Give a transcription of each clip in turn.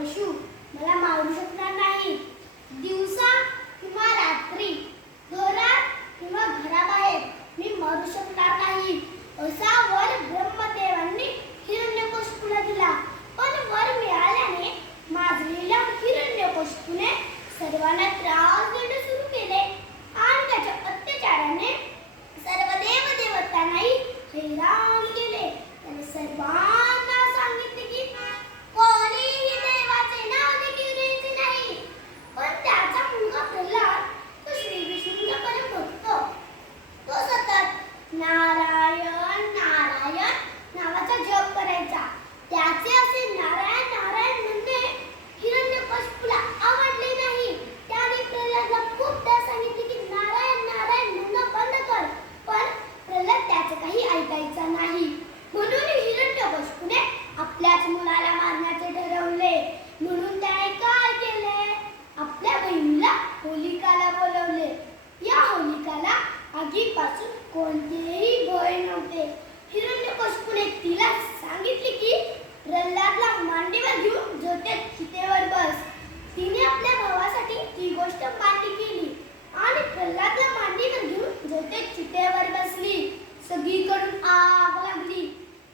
पशु मला मारू शकणार नाही. दिवसा किंवा रात्री, घरात किंवा घराबाहेर मी मरू शकणार नाही. असा वर ब्रह्मदेवांनी हिरण्यकशिपूला दिला. पण वर मिळाल्याने माजलेल्या हिरण्यकशिपूने सर्वांना त्रास देणे सुरू केले आणि त्याच्या अत्याचाराने सर्व देवदेवतांनाही हैराण केले. त्याने सर्वांना सांगितले की कोणीही देवाचे नाव देखील घ्यायचे नाही. पण त्याचा मुलगा प्रल्हाद तो श्री विष्णूंचा परम भक्त, तो सतत नारायण नारायण नावाचा जप करायचा. त्याचे असे नारायण नारायण म्हणणे हिरण्यकशिपूला आवडले नाही. त्याने प्रल्हादला खूपदा सांगितले की नारायण नारायण म्हणणं बंद कर, पण प्रल्हाद त्याचे काही ऐकायचा नाही. म्हणून हिरण्यकशिपूने आपल्याच मुलाला मारण्याचे ठरवले. म्हणून त्याने काय केले? आपल्या बहिणीला होलिकाला बोलवले. या होलिकाला आगीपासून कोणतेही भय नव्हते. हिरण्यकशिपूने तिला सांगितले की प्रल्हादला मांडीवर घेऊन झोपेत चितेवर बस. तिने आपल्या भावासाठी ती गोष्ट मान्य केली आणि प्रल्हादला मांडीवर घेऊन झोपेत चितेवर बसली. सगळीकडून आग लागली.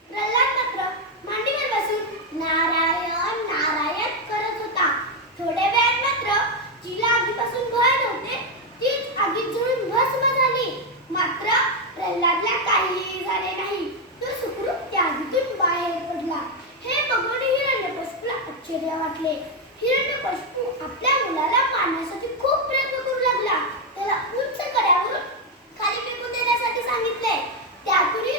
प्रल्हाद मात्र मांडीवर बसून नारायण नारायण करत होता. थोड्या वेळात मात्र जिला आगीपासून भय नव्हते तीच आगीत जळून भस्म झाली. मात्र प्रल्हादला काहीही झाले नाही. तो सुखरूप त्या आगीतून बाहेर पडला. हे बघून हिरण्यकशिपूला आश्चर्य वाटले. हिरण्यकशिपू आपल्या मुलाला मारण्यासाठी खूप प्रयत्न करू लागला. त्याला उंच कड्यावरून खाली फेकून देण्यासाठी सांगितले. त्यातूनही